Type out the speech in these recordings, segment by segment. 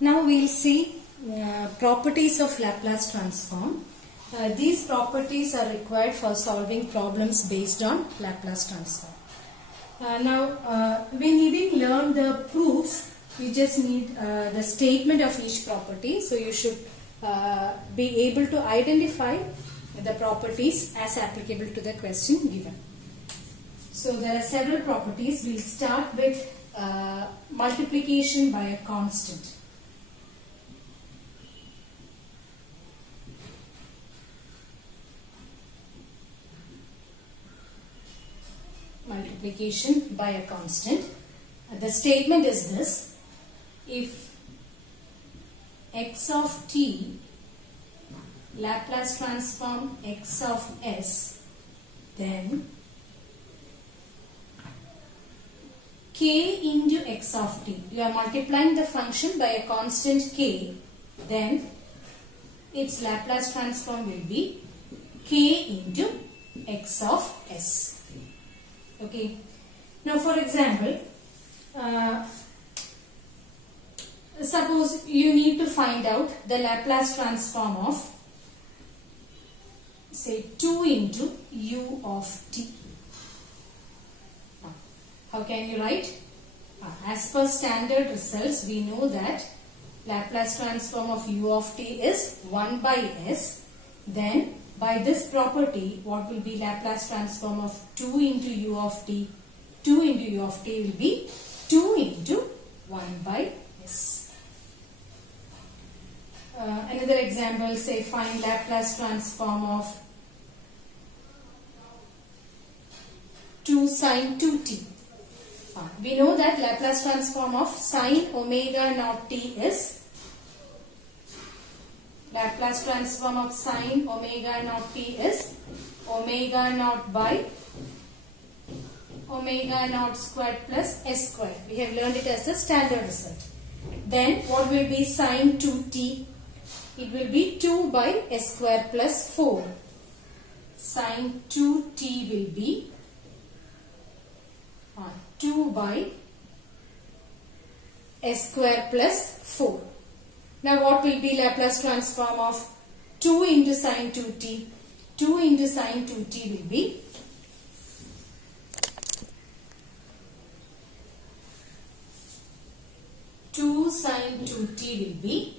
Now we'll see properties of Laplace transform. These properties are required for solving problems based on Laplace transform. Now we needn't learn the proofs, we just need the statement of each property. So you should be able to identify the properties as applicable to the question given. So there are several properties. We'll start with multiplication by a constant. Multiplication by a constant. The statement is this: if x of t Laplace transform x of s, then k into x of t. You are multiplying the function by a constant k, then its Laplace transform will be k into x of s. Okay. Now, for example, suppose you need to find out the Laplace transform of, say, 2 into u of t. How can you write? As per standard results, we know that Laplace transform of u of t is 1 by s. Then, by this property, what will be Laplace transform of 2 into u of t? 2 into u of t will be 2 into 1 by s. Another example, say, find Laplace transform of 2 sine 2t. We know that Laplace transform of sine omega naught t is Laplace transform of sine omega naught t is omega naught by omega naught squared plus s squared. We have learned it as the standard result. Then what will be sine 2t? It will be 2 by s squared plus 4. Sine 2t will be 2 by s square plus 4. Now what will be Laplace transform of 2 into sine 2t? 2 into sine 2t will be 2 sine 2t will be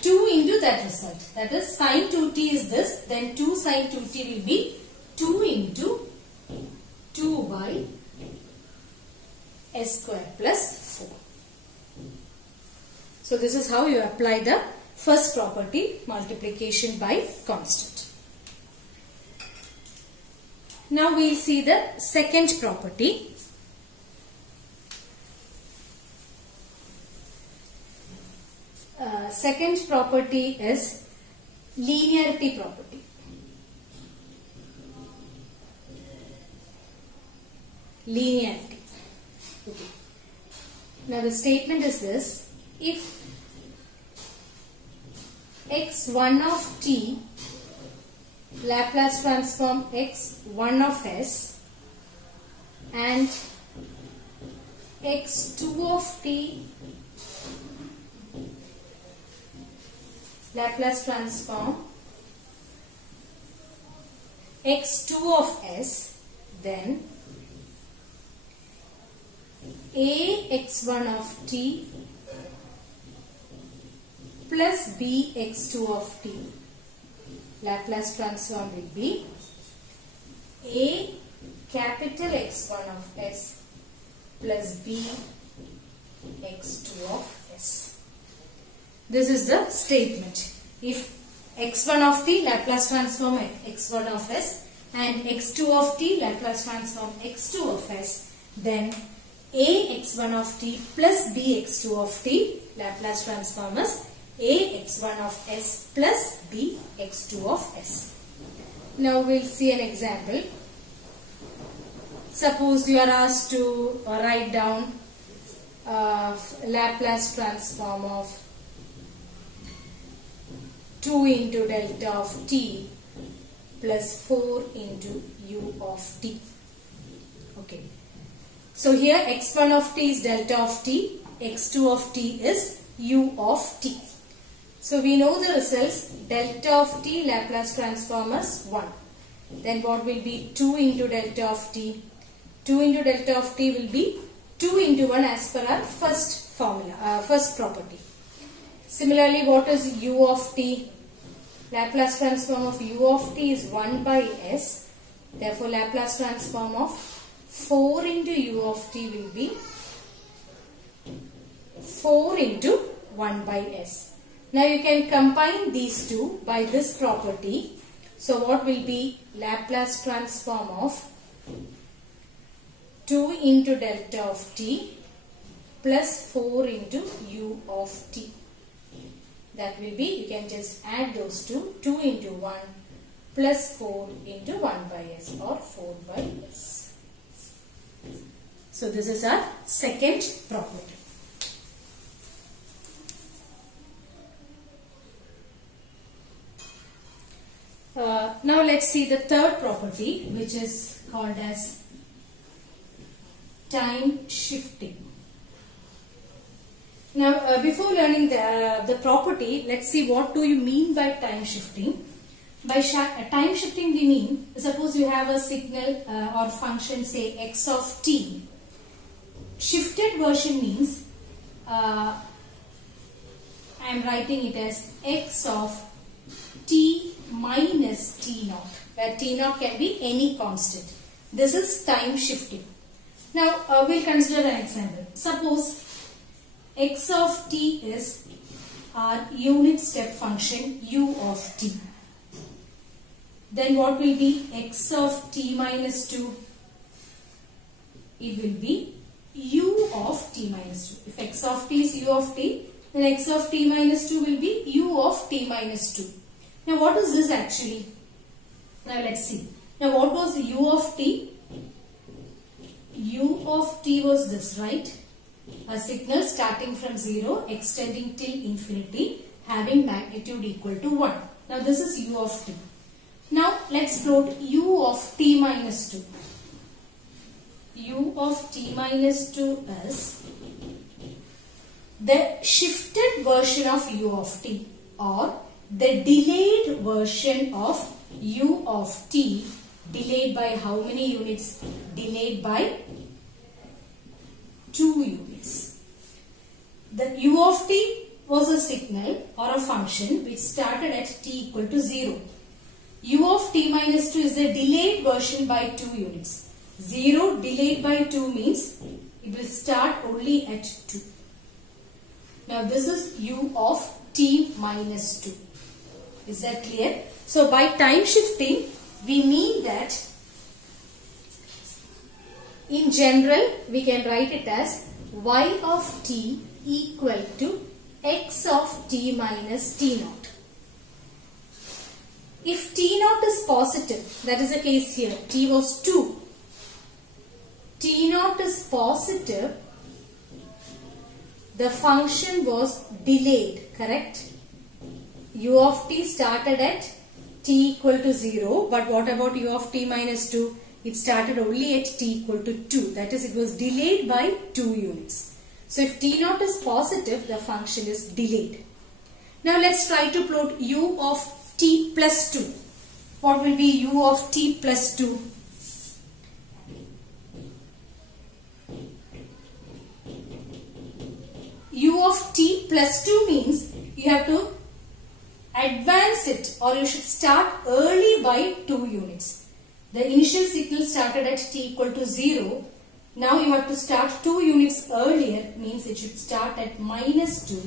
2 into that result. That is sine 2t is this. Then 2 sine 2t will be 2 into 2 by s square plus 4. So this is how you apply the first property, multiplication by constant. Now we will see the second property. Second property is linearity property. Linearity. Okay. Now the statement is this: if x1 of t Laplace transform x1 of s and x2 of t Laplace transform x2 of s, then a x1 of t plus b x2 of t. Laplace transform will be a capital X1 of s plus b x2 of s. This is the statement. If x1 of t Laplace transform x1 of s and x2 of t Laplace transform x2 of s, then a x1 of t plus b x2 of t Laplace transform is a x1 of s plus b x2 of s. Now we will see an example. Suppose you are asked to write down Laplace transform of 2 into delta of t plus 4 into u of t. Okay. So here x1 of t is delta of t x2 of t is u of t. So we know the results. Delta of t Laplace transform is 1. Then what will be 2 into delta of t? 2 into delta of t will be 2 into 1 as per our first formula, first property. Similarly, what is u of t? Laplace transform of u of t is 1 by s. Therefore, Laplace transform of 4 into u of t will be 4 into 1 by s. Now, you can combine these two by this property. So, what will be Laplace transform of 2 into delta of t plus 4 into u of t. That will be, you can just add those two, 2 into 1 plus 4 into 1 by s or 4 by s. So this is our second property. Now let's see the third property, which is called as time shifting. Now, before learning the property, let's see what do you mean by time shifting. By time shifting, we mean, suppose you have a signal or function, say x of t. Shifted version means, I am writing it as x of t minus t naught, where t naught can be any constant. This is time shifting. Now, we'll consider an example. Suppose x of t is our unit step function u of t. Then what will be x of t minus 2? It will be u of t minus 2. If x of t is u of t, then x of t minus 2 will be u of t minus 2. Now what is this actually? Now let's see. Now what was u of t? U of t was this, right? A signal starting from 0 extending till infinity having magnitude equal to 1. Now this is u of t. Now let's plot u of t minus 2. U of t minus 2 is the shifted version of u of t, or the delayed version of u of t. Delayed by how many units? Delayed by 2 units. The u of t was a signal or a function which started at t equal to 0. U of t minus 2 is the delayed version by 2 units. 0 delayed by 2 means it will start only at 2. Now this is u of t minus 2. Is that clear? So by time shifting, we mean that in general we can write it as y of t equal to x of t minus t naught. If t naught is positive, that is the case here, t was 2. T naught is positive, the function was delayed, correct? U of t started at t equal to 0, but what about u of t minus 2? It started only at t equal to 2, that is, it was delayed by 2 units. So if t naught is positive, the function is delayed. Now let's try to plot u of t plus 2. What will be u of t plus 2? U of t plus 2 means you have to advance it, or you should start early by 2 units. The initial signal started at t equal to 0. Now you have to start 2 units earlier, means it should start at minus 2,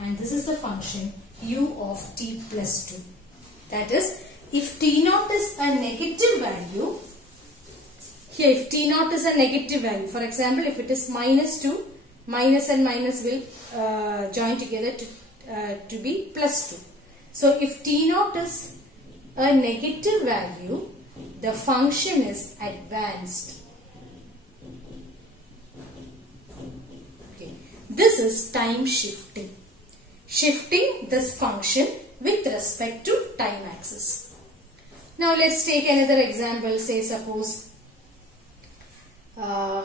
and this is the function u of t plus 2. That is, if t naught is a negative value, here if t naught is a negative value, for example if it is minus 2, minus and minus will join together to be plus 2. So if t naught is a negative value, the function is advanced. Okay. This is time shifting. Shifting this function with respect to time axis. Now let's take another example. Say suppose r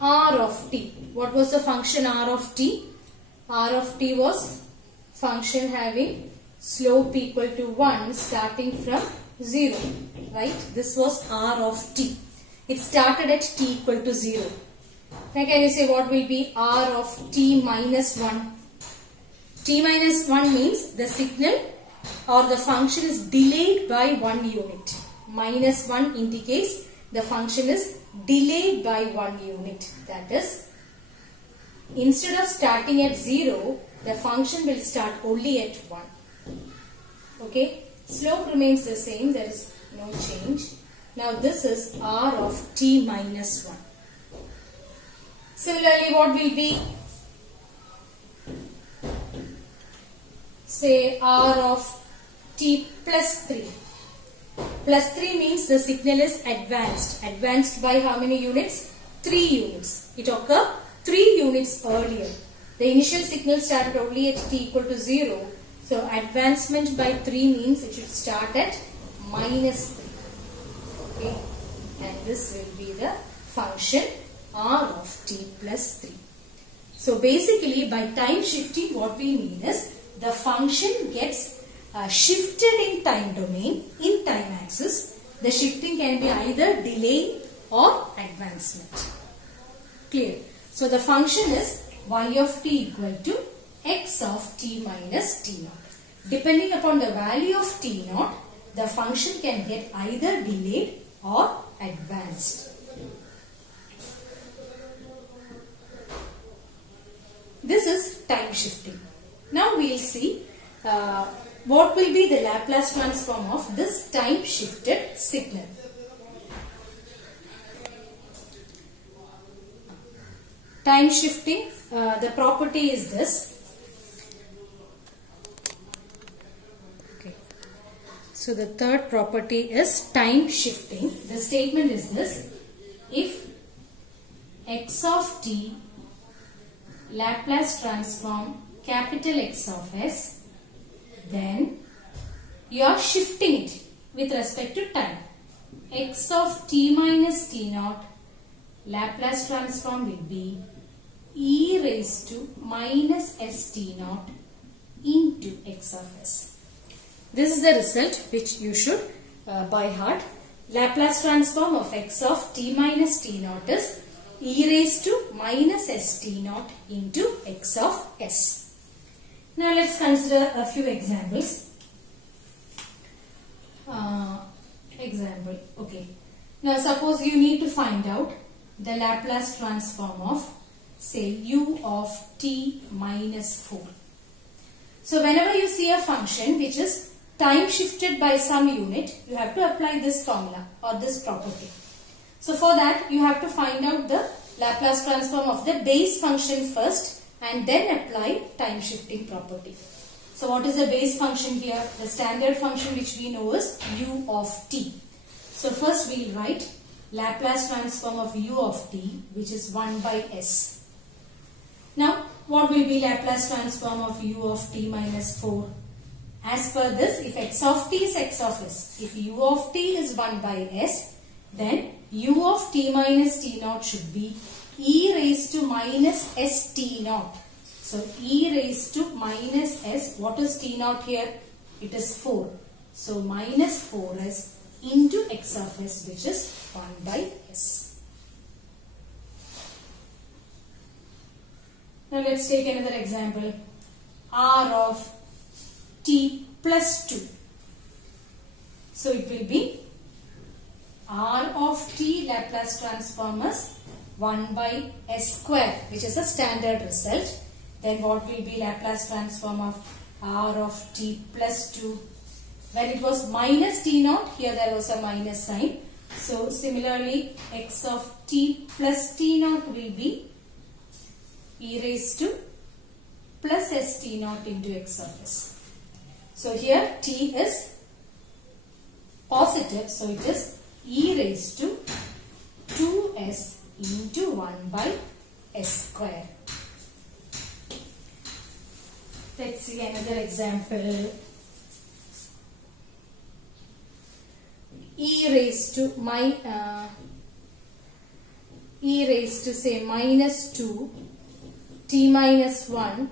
of t. what was the function r of t? R of t was function having slope equal to 1 starting from 0, right? This was r of t. It started at t equal to 0. Now can you say what will be r of t minus 1? T minus 1 means the signal or the function is delayed by 1 unit. Minus 1 indicates the function is delayed by 1 unit. That is, instead of starting at 0, the function will start only at 1. Okay, slope remains the same, there is no change. Now this is r of t minus 1. Similarly, what will be, say, r of t plus 3. Plus 3 means the signal is advanced. Advanced by how many units? 3 units. It occurred 3 units earlier. The initial signal started only at t equal to 0. So advancement by 3 means it should start at minus 3. Okay. And this will be the function r of t plus 3. So basically by time shifting, what we mean is the function gets shifted in time domain, in time axis. The shifting can be either delay or advancement. Clear? So the function is y of t equal to x of t minus t naught. Depending upon the value of t naught, the function can get either delayed or advanced. This is time shifting. Now we will see what will be the Laplace transform of this time shifted signal. Time shifting, the property is this. Okay. So the third property is time shifting. The statement is this: if x of t Laplace transform capital X of s, then you are shifting it with respect to time. X of t minus t naught Laplace transform will be e raised to minus st naught into x of s. This is the result which you should by heart. Laplace transform of x of t minus t naught is e raised to minus st naught into x of s. Now let's consider a few examples. Example, okay. Now suppose you need to find out the Laplace transform of, say, u of t minus 4. So whenever you see a function which is time shifted by some unit, you have to apply this formula or this property. So for that you have to find out the Laplace transform of the base function first and then apply time shifting property. So what is the base function here? The standard function which we know is u of t. So first we will write Laplace transform of u of t, which is 1 by s. Now what will be Laplace transform of u of t minus 4? As per this, if x of t is x of s, if u of t is 1 by s, then u of t minus t naught should be e raised to minus st naught. So e raised to minus s, what is t naught here? It is 4. So minus 4s into x of s, which is 1 by s. Now let's take another example. R of t plus 2. So it will be R of t Laplace transform is 1 by s square, which is a standard result. Then what will be Laplace transform of R of t plus 2? When it was minus t naught, here there was a minus sign. So similarly, x of t plus t naught will be e raised to plus st naught into x of s. So here t is positive, so it is e raised to 2s into 1 by s square. Let's see another example. E raised to say minus 2 t minus 1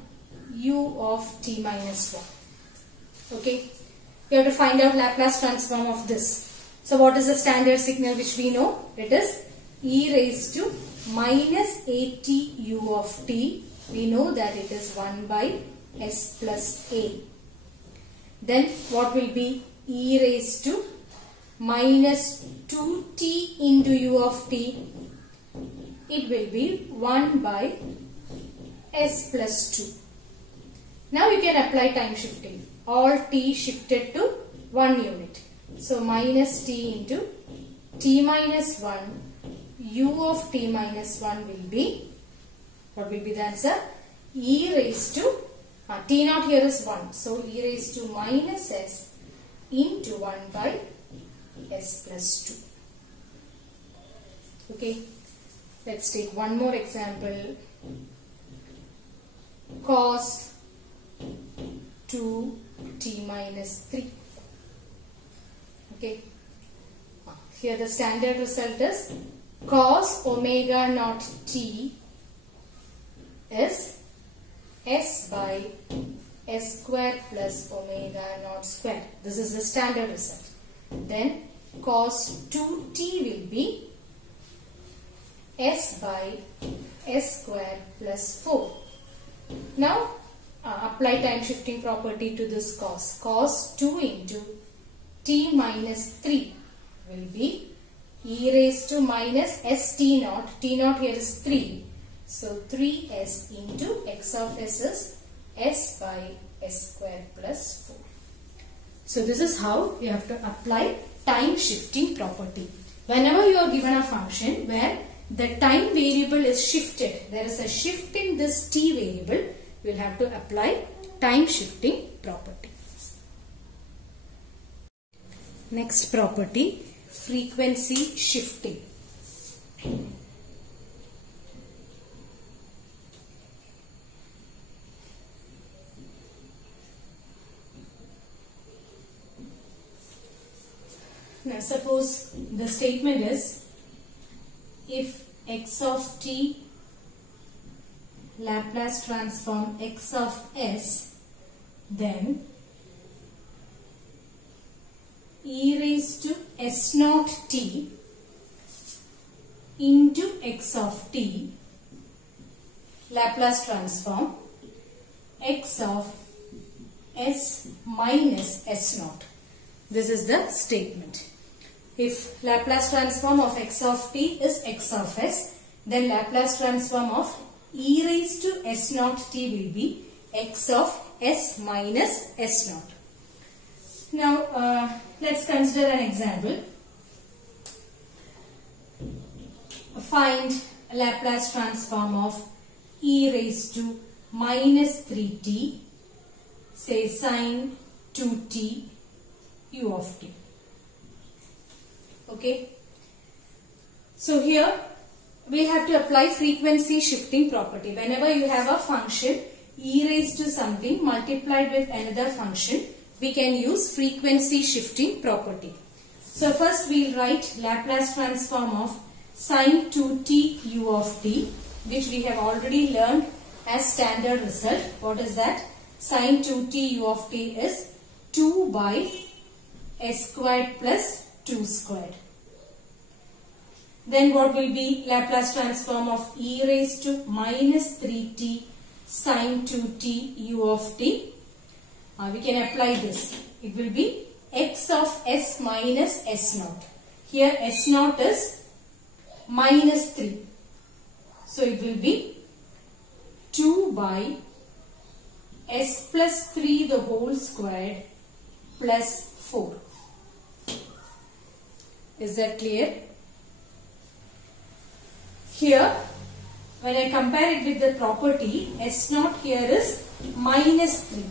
u of t minus 1. Okay. You have to find out Laplace transform of this. So what is the standard signal which we know? It is e raised to minus at u of t. We know that it is 1 by s plus a. Then what will be e raised to minus 2t into u of t? It will be 1 by s plus 2. Now you can apply time shifting. All t shifted to 1 unit. So minus t into t minus 1 u of t minus 1 will be, what will be the answer? E raised to, t naught here is 1. So e raised to minus s into 1 by s plus 2. Okay. Let's take one more example. Cos 2t minus 3. Okay. Here the standard result is cos omega naught t is s by s square plus omega naught square. This is the standard result. Then cos 2t will be s by s square plus 4. Now apply time shifting property to this cos. Cos 2 into t minus 3 will be e raised to minus st naught. T naught here is 3. So 3s into x of s is s by s square plus 4. So this is how you have to apply time shifting property. Whenever you are given a function where the time variable is shifted, there is a shift in this t variable, you will have to apply time shifting property. Next property, frequency shifting. Now suppose the statement is, if x of t Laplace transform x of s, then e raised to s naught t into x of t Laplace transform x of s minus s naught. This is the statement. If Laplace transform of x of t is x of s, then Laplace transform of e raised to s naught t will be x of s minus s naught. Now let's consider an example. Find Laplace transform of e raised to minus 3t, say sine 2t u of t. Okay. So here we have to apply frequency shifting property. Whenever you have a function e raised to something multiplied with another function, we can use frequency shifting property. So first we will write Laplace transform of sine 2t u of t, which we have already learned as standard result. What is that? Sine 2t u of t is 2 by s squared plus 2 squared. Then what will be Laplace transform of e raised to minus 3t sine 2t u of t? We can apply this. It will be x of s minus s naught. Here s naught is minus 3. So it will be 2 by s plus 3 the whole squared plus 4. Is that clear? Here, when I compare it with the property, s naught here is minus 3.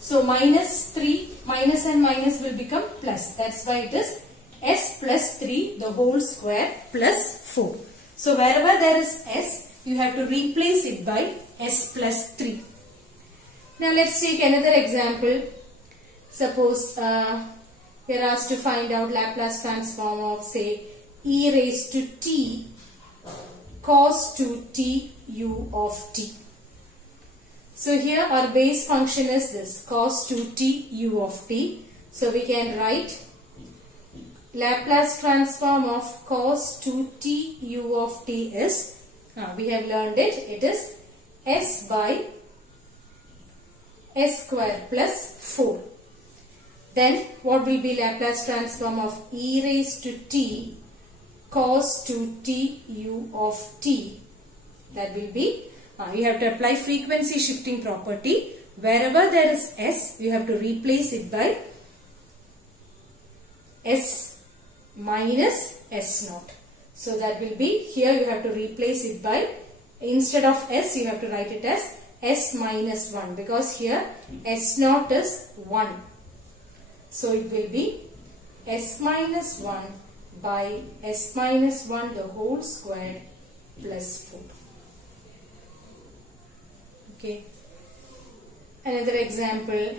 So minus 3, minus and minus will become plus. That's why it is s plus 3 the whole square plus 4. So wherever there is s, you have to replace it by s plus 3. Now let's take another example. Suppose we are asked to find out Laplace transform of, say, e raised to t cos 2t u of t. So here our base function is this cos 2t u of t. So we can write Laplace transform of cos 2t u of t is, we have learned it, it is s by s square plus 4. Then what will be Laplace transform of e raised to t cos 2t u of t? That will be, we have to apply frequency shifting property. Wherever there is s, you have to replace it by s minus s naught. So that will be, here you have to replace it by, instead of s you have to write it as s minus 1, because here s naught is 1. So it will be s minus 1 by s minus 1 the whole squared plus 4. Okay. Another example.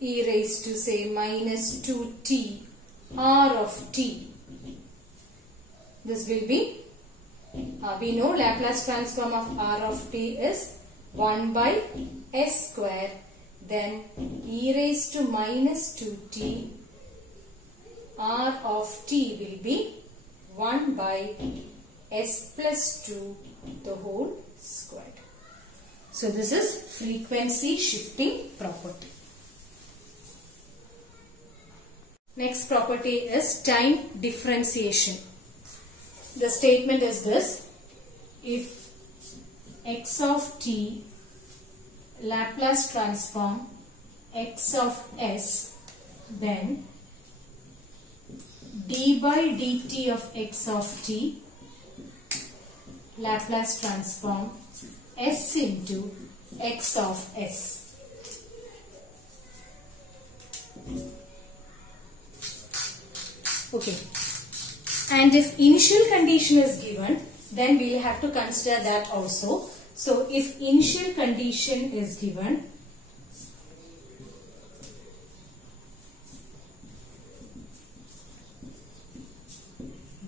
E raised to say minus 2t r of t. This will be, we know Laplace transform of r of t is 1 by s square, then e raised to minus 2t r of t will be 1 by s plus 2 the whole squared. So this is frequency shifting property. Next property is time differentiation. The statement is this: if x of t Laplace transform x of s, then d by dt of x of t Laplace transform s into x of s. Okay. And if initial condition is given, then we will have to consider that also. So if initial condition is given,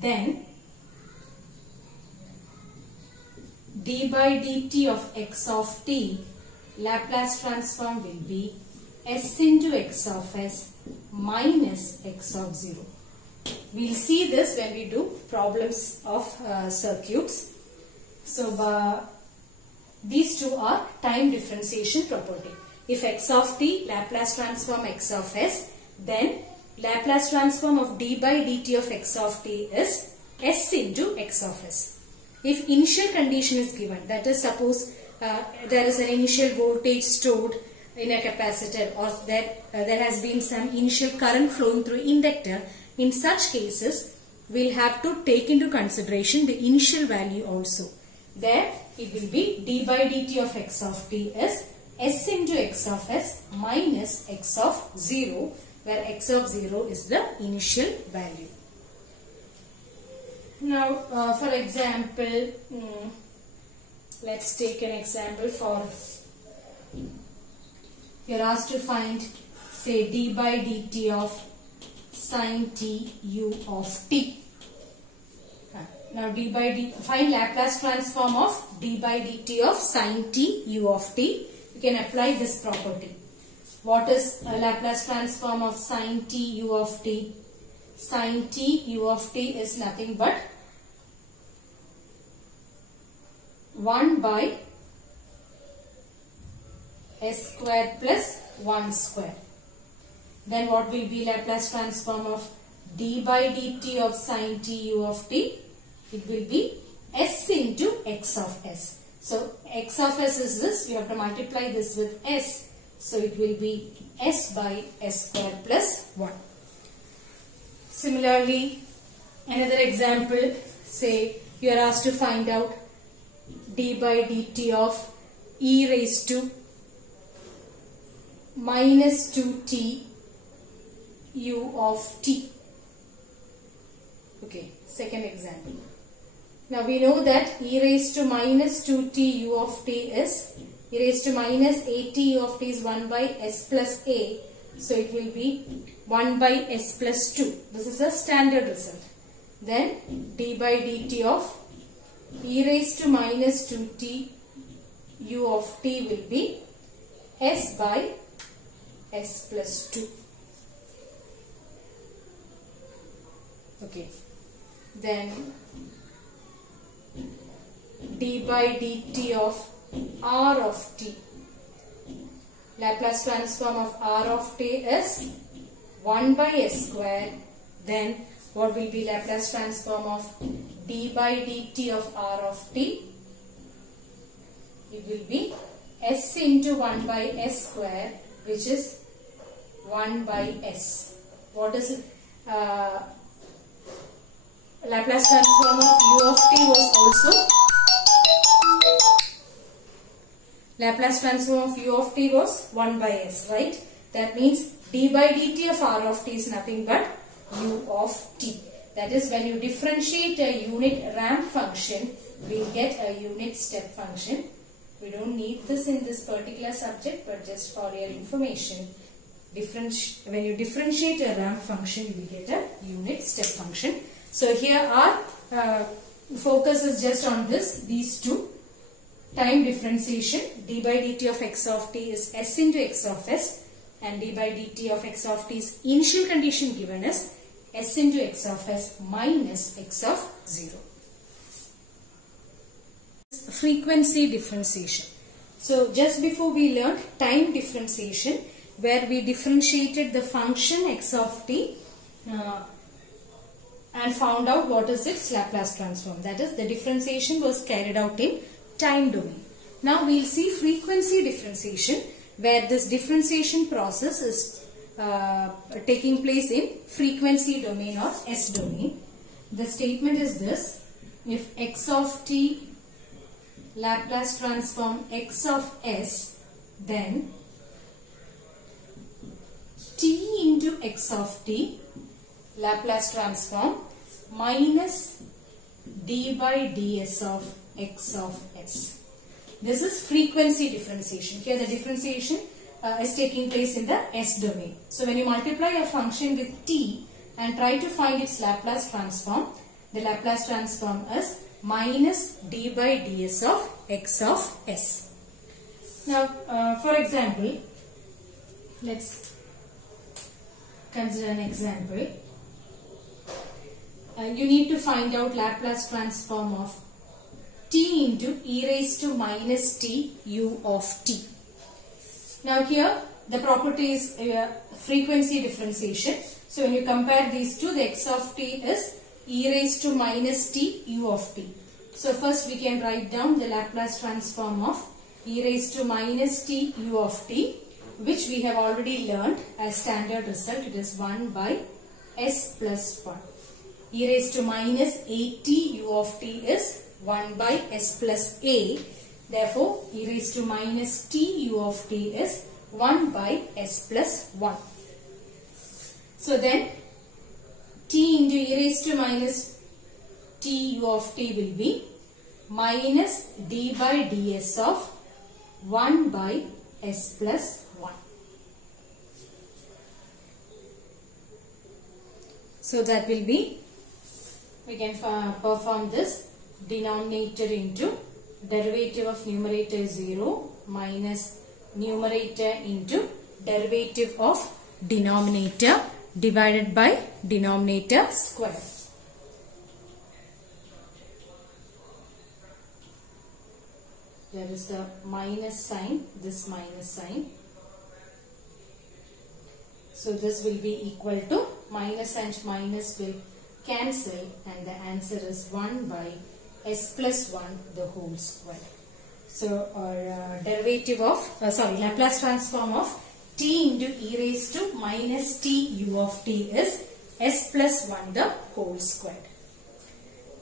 then d by dt of x of t Laplace transform will be s into x of s minus x of 0. We will see this when we do problems of circuits. So these two are time differentiation property. If x of t Laplace transform x of s, then Laplace transform of d by dt of x of t is s into x of s. If initial condition is given, that is, suppose there is an initial voltage stored in a capacitor, or there has been some initial current flowing through inductor, in such cases we will have to take into consideration the initial value also. There it will be d by dt of x of t is s into x of s minus x of 0, where x of 0 is the initial value. Now for example, let's take an example. For you are asked to find, say, d by dt of sin t u of t. Now find Laplace transform of d by dt of sin t u of t. You can apply this property. What is Laplace transform of sin t u of t? Sin t u of t is nothing but 1 by s square plus 1 square. Then what will be Laplace transform of d by dt of sin t u of t? It will be s into x of s. So x of s is this, you have to multiply this with s. So it will be s by s square plus 1. Similarly, another example, say you are asked to find out d by dt of e raised to minus 2t u of t. Okay, second example. Now we know that e raised to minus 2t u of t is, e raised to minus at u of t is 1 by s plus a. So it will be 1 by s plus 2. This is a standard result. Then d by dt of e raised to minus 2t u of t will be s by s plus 2. Okay. Then d by dt of r of t. Laplace transform of r of t is 1 by s square. Then what will be Laplace transform of d by dt of r of t? It will be s into 1 by s square, which is 1 by s. What is it? Laplace transform of u of t was also Laplace transform of u of t was 1 by s, right? That means d by dt of r of t is nothing but u of t. That is, when you differentiate a unit ramp function, we will get a unit step function. We don't need this in this particular subject, but just for your information, when you differentiate a ramp function, you will get a unit step function. So here our focus is just on these two. Time differentiation, d by dt of x of t is s into x of s, and d by dt of x of t's initial condition given is s into x of s minus x of 0. Frequency differentiation. So just before we learned time differentiation, where we differentiated the function x of t and found out what is its Laplace transform. That is, the differentiation was carried out in time domain. Now we will see frequency differentiation, where this differentiation process is taking place in frequency domain or S domain. The statement is this: if x of t Laplace transform x of s, then t into x of t Laplace transform minus d by ds of x of s. This is frequency differentiation. Here the differentiation is taking place in the s domain. So when you multiply a function with t and try to find its Laplace transform, the Laplace transform is minus d by ds of x of s. Now for example, let's consider an example. You need to find out Laplace transform of t into e raised to minus t u of t. Now here the property is frequency differentiation. So when you compare these two, the x of t is e raised to minus t u of t. So first we can write down the Laplace transform of e raised to minus t u of t, which we have already learned as standard result. It is 1 by s plus 1. E raised to minus at u of t is 1 by s plus a. Therefore, e raised to minus t u of t is 1 by s plus 1. So then, t into e raised to minus t u of t will be minus d by ds of 1 by s plus 1. So that will be, we can perform this denominator into derivative of numerator is 0 minus numerator into derivative of denominator divided by denominator square. There is a minus sign, this minus sign. So this will be equal to, minus and minus will cancel, and the answer is 1 by s plus 1 the whole square. So our derivative of, Laplace transform of t into e raised to minus t u of t is s plus 1 the whole square.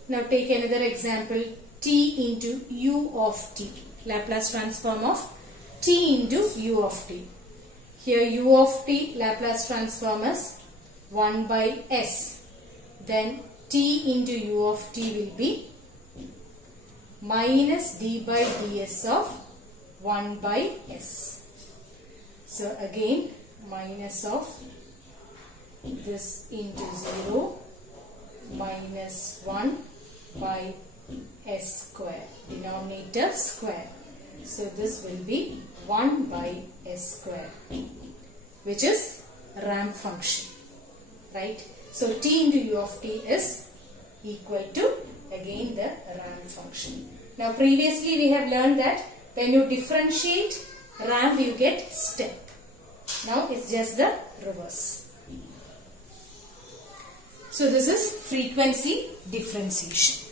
Now take another example, t into u of t. Laplace transform of t into u of t. Here u of t Laplace transform is 1 by s. Then t into u of t will be minus d by ds of 1 by s. So again minus of this into 0 minus 1 by s square, denominator square. So this will be 1 by s square, which is ramp function, right? So t into u of t is equal to again the ramp function. Now previously we have learned that when you differentiate ramp you get step. Now it's just the reverse. So this is frequency differentiation.